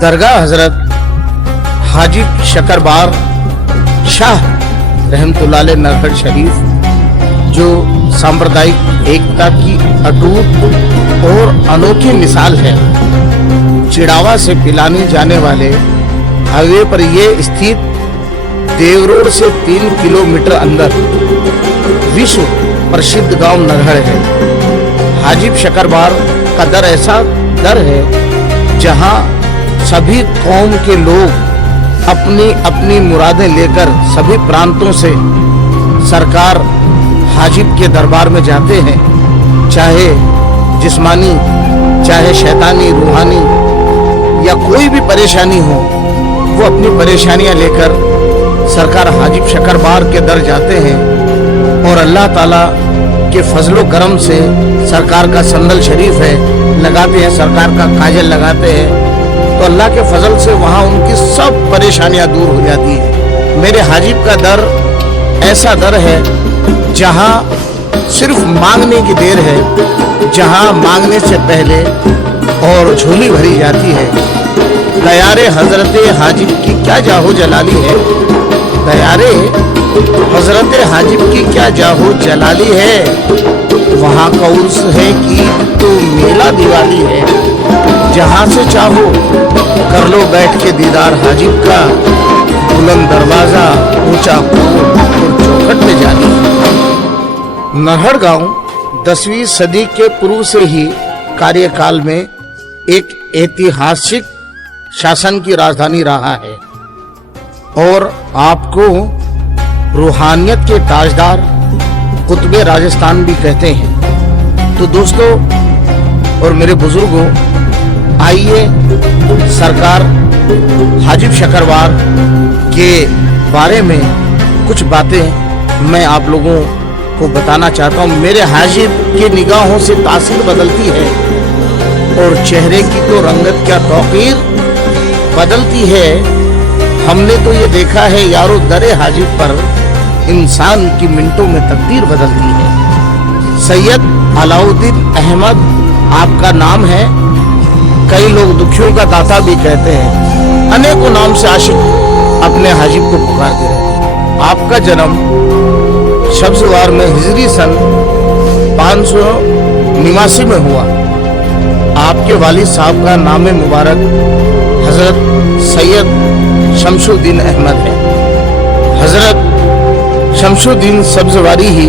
दरगाह हजरत हाजी शकरबार शाह रहमतुल्लाह अलैह नरहड़ शरीफ, जो सांप्रदायिक एकता की अटूट और अनोखी मिसाल है। चिड़ावा से पिलानी जाने वाले हाईवे पर ये स्थित देवरोड से 3 किलोमीटर अंदर विश्व प्रसिद्ध गांव नरहड़ है। हाजी शकरबार का दर ऐसा दर है जहां सभी कौम के लोग अपनी अपनी मुरादें लेकर सभी प्रांतों से सरकार हाजिब के दरबार में जाते हैं। चाहे जिस्मानी, चाहे शैतानी, रूहानी या कोई भी परेशानी हो, वो अपनी परेशानियां लेकर सरकार हाजिब शकरबार के दर जाते हैं और अल्लाह ताला के फजलो करम से सरकार का संदल शरीफ है लगाते हैं, सरकार का काजल लगाते हैं, तो अल्लाह के फजल से वहाँ उनकी सब परेशानियां दूर हो जाती है। मेरे हाजिब का दर ऐसा दर है जहाँ सिर्फ मांगने की देर है, जहाँ मांगने से पहले और झोली भरी जाती है। दयारे हजरत हाजिब की क्या जाहो जलाली है, दयारे हजरत हाजिब की क्या जाहो जलाली है। वहाँ का उर्स है कि तो मेला दिवाली है, जहाँ से चाहो कर लो बैठ के दीदार हाजिब का। बुलंद दरवाजा, ऊंचा कोट और चौखट में जानी। नरहड़ गांव 10वीं सदी के पूर्व से ही कार्यकाल में एक ऐतिहासिक शासन की राजधानी रहा है और आपको रूहानियत के ताजदार कुतुबे राजस्थान भी कहते हैं। तो दोस्तों और मेरे बुजुर्गों, आइए सरकार हाजिब शकरबार के बारे में कुछ बातें मैं आप लोगों को बताना चाहता हूँ। मेरे हाजिब की निगाहों से तासीर बदलती है और चेहरे की तो रंगत क्या तौकीर बदलती है। हमने तो ये देखा है यारो, दरे हाजिब पर इंसान की मिनटों में तकदीर बदलती है। सैयद अलाउद्दीन अहमद आपका नाम है, कई लोग दुखियों का दाता भी कहते हैं। अनेकों नाम से आशिक अपने हाजिब को पुकारते रहते हैं। आपका जन्म शब्जवार में हिजरी सन 589 में हुआ। आपके वालिद साहब का नाम मुबारक हजरत सैयद शमशुद्दीन अहमद है। हजरत शमशुद्दीन सब्जवारी ही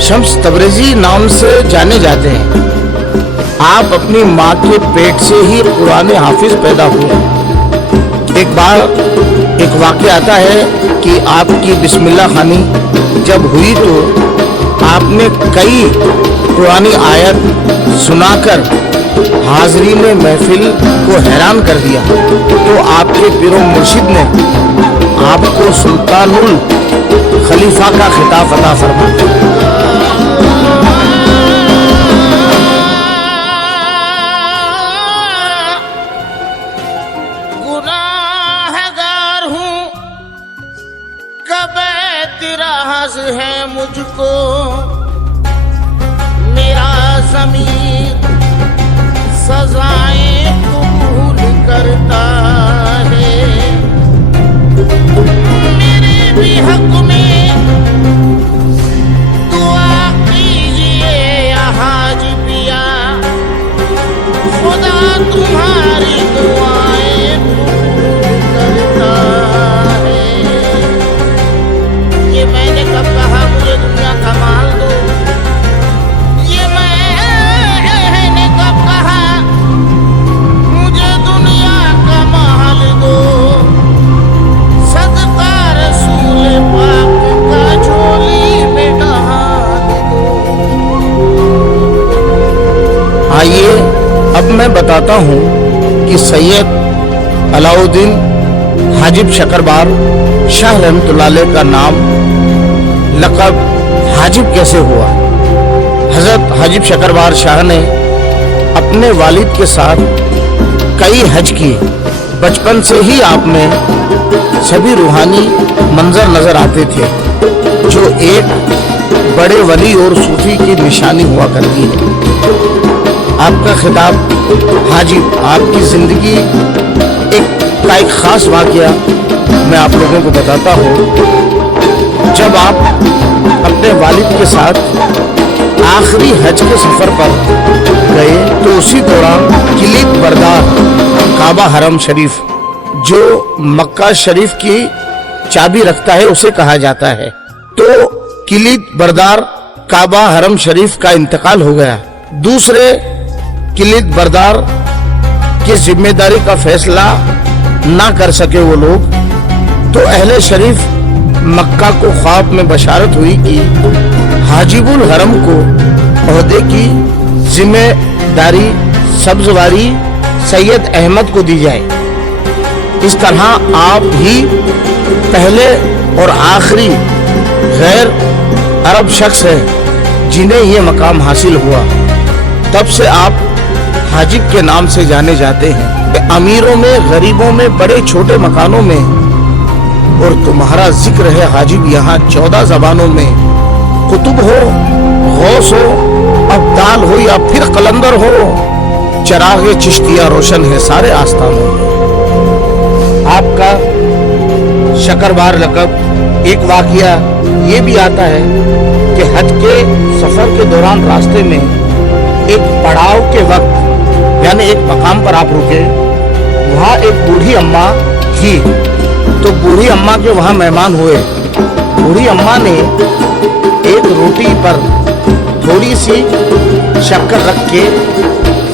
शम्स तबरेजी नाम से जाने जाते हैं। आप अपनी माँ के पेट से ही कुरान हाफिज पैदा हुए। एक बार एक वाक़या आता है कि आपकी बिस्मिल्लाह खानी जब हुई तो आपने कई कुरानी आयत सुनाकर हाजरीन महफिल को हैरान कर दिया। तो आपके पीरो मुर्शिद ने आपको सुल्तानुल खलीफा का खिताब अता फरमाया। गुनाहगार हूँ, कबे तेरा हज़ है मुझको, मेरा ज़मीर सजाएं कबूल करता है। मेरे भी हक में दुआ कीजिए या हाजिबिया, खुदा तुम्हारी दुआएं कबूल करता है। ये मैंने कब कहा मुझे दुनिया का माल दो, ये मैंने कब कहा मुझे दुनिया का माल दो। सदका रसूल पाक का झोली में डाल दो। आइए अब मैं बताता हूँ कि सैयद अलाउद्दीन हाजिब शकरबार शाह रहमतुल्लाह अलैह का नाम लक़ब हाजिब कैसे हुआ। हजरत हाजिब शकरबार शाह ने अपने वालिद के साथ कई हज किए। बचपन से ही आप में सभी रूहानी मंजर नजर आते थे जो एक बड़े वली और सूफी की निशानी हुआ करती है। आपका खिताब हाजिब, आपकी जिंदगी का एक खास वाकया मैं आप लोगों को बताता हूँ। जब आप अपने वालिद के साथ आखिरी हज के सफर पर गए तो उसी दौरान किलीद बरदार काबा हरम शरीफ, जो मक्का शरीफ की चाबी रखता है, उसे कहा जाता है। तो किलीद बरदार काबा हरम शरीफ का इंतकाल हो गया। दूसरे किलीद बरदार की जिम्मेदारी का फैसला ना कर सके वो लोग, तो अहले शरीफ मक्का को ख्वाब में बशारत हुई कि हाजिबुल हरम को ओहदे की जिम्मेदारी सब्जवारी सैयद अहमद को दी जाए। इस तरह आप ही पहले और आखिरी गैर अरब शख्स है जिन्हें ये मकाम हासिल हुआ। तब से आप हाजिब के नाम से जाने जाते हैं। अमीरों में, गरीबों में, बड़े छोटे मकानों में, और तुम्हारा जिक्र है हाजिब यहाँ 14 जबानों में। कुतुब हो, गौस हो, अब्दाल हो या फिर कलंदर हो, चरागे चिश्तिया रोशन है सारे आस्थानों में। आपका शकरबार लकब, एक वाकया ये भी आता है कि हज के सफर के दौरान रास्ते में एक पड़ाव के वक्त, यानी एक मकाम पर आप रुके, वहाँ एक बूढ़ी अम्मा थी। तो बूढ़ी अम्मा के वहाँ मेहमान हुए। बूढ़ी अम्मा ने एक रोटी पर थोड़ी सी शक्कर रख के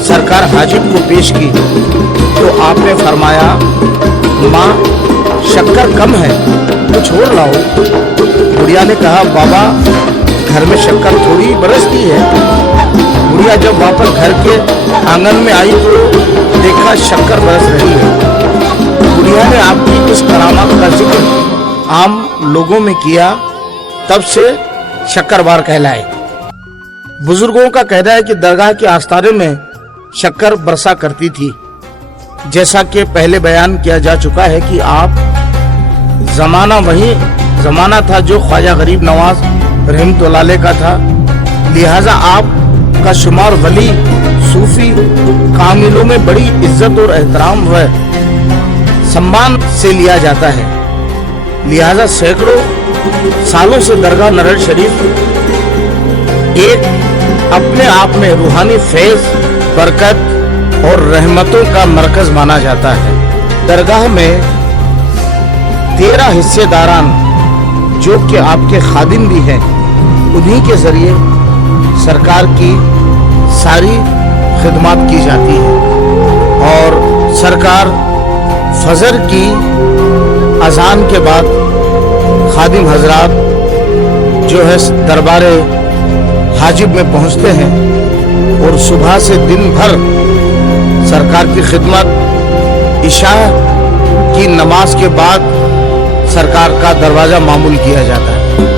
सरकार हाजिब को पेश की। तो आपने फरमाया, माँ शक्कर कम है, कुछ और लाओ। बुढ़िया ने कहा, बाबा घर में शक्कर थोड़ी बरसती है। बुढ़िया जब वापस घर के आंगन में आई तो देखा शक्कर बरस रही है। बुढ़िया ने आपकी इस करामात का जिक्र आम लोगों में किया, तब से शक्करबार कहलाए। बुजुर्गों का कहना है कि दरगाह के आस्ताने में शक्कर बरसा करती थी। जैसा कि पहले बयान किया जा चुका है कि आप जमाना वही जमाना था जो ख्वाजा गरीब नवाज रहमतुल्लाह अलैह का था, लिहाजा आप का शुमार वली, सूफी, कामिलों में बड़ी इज्जत और एहतराम व सम्मान से लिया जाता है। लिहाजा सैकड़ों सालों से दरगाह नरहर शरीफ एक अपने आप में रूहानी फैज, बरकत और रहमतों का मरकज माना जाता है। दरगाह में 13 हिस्सेदारान जो कि आपके खादिम भी हैं, उन्हीं के जरिए सरकार की सारी खिदमत की जाती है। और सरकार फजर की अजान के बाद खादिम हजरात जो है दरबारे हाजिब में पहुंचते हैं और सुबह से दिन भर सरकार की खिदमत, इशा की नमाज के बाद सरकार का दरवाजा मामूल किया जाता है।